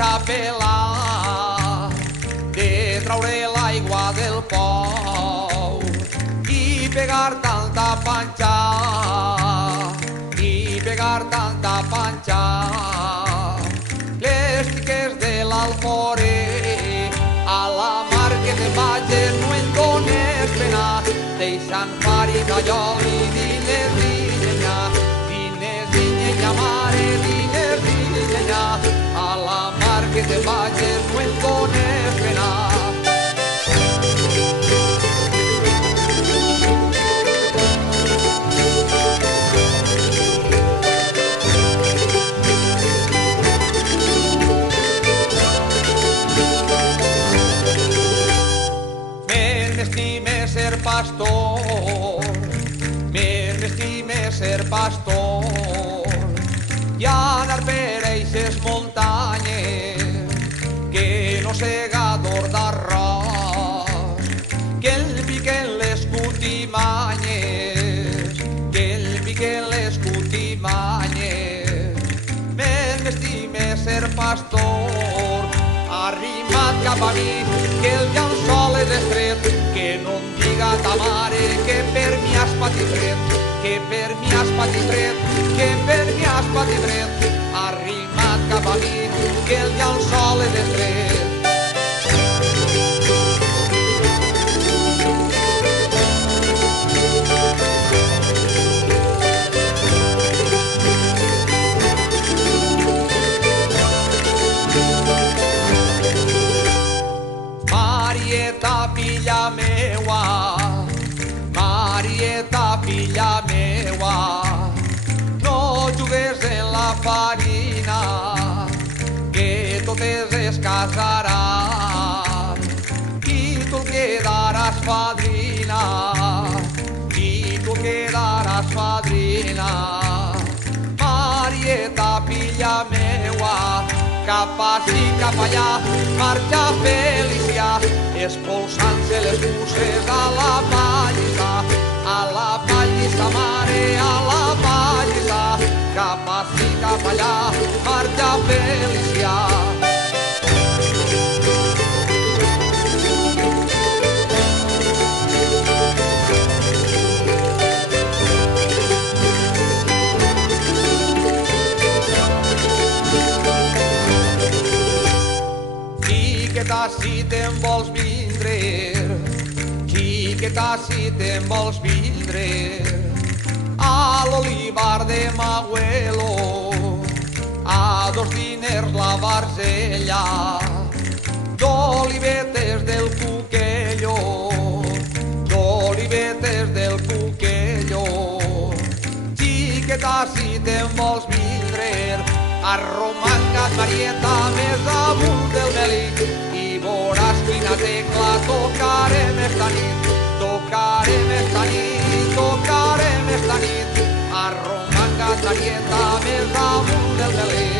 xapelar, de traure l'aigua del pou i pegar tanta panxa, les tiques de l'Alforé a la mar que te'n vages no en dones pena, deixant fari gallol i dines llenya, mare, dines llenya, a la mar que te'n vages no en dones pena. M'estime ser pastor i anar per eixes muntanyes que no segador d'arròs, que el piquen les cutimanyes, m'estime ser pastor, arrimat cap a mi, que el llençol és estret, que no em diga ta mare que per mi has patit fred, arrimat cap a mi, que el llençol és estret. Marieta, filla meua, no jugues en la farina, que totes es casaran i tu quedaràs fadrina, Marieta, filla meua, cap ací, cap allà, marxa Felicià, expulsant-se les puces a la pallissa, mare, a la pallissa, cap ací, cap allà, marxa Felicià. Si te'n vols vindre, xiqueta, si te'n vols vindre a l'olivar de Magüelo, a 2 diners la barzella, d'olivetes del Cuquello, xiqueta, si te'n vols vindre a Romangat, Marieta, més amunt del Melic, i veuràs quina tecla tocarem esta nit, a Romangat, Marieta, més amunt del Melic.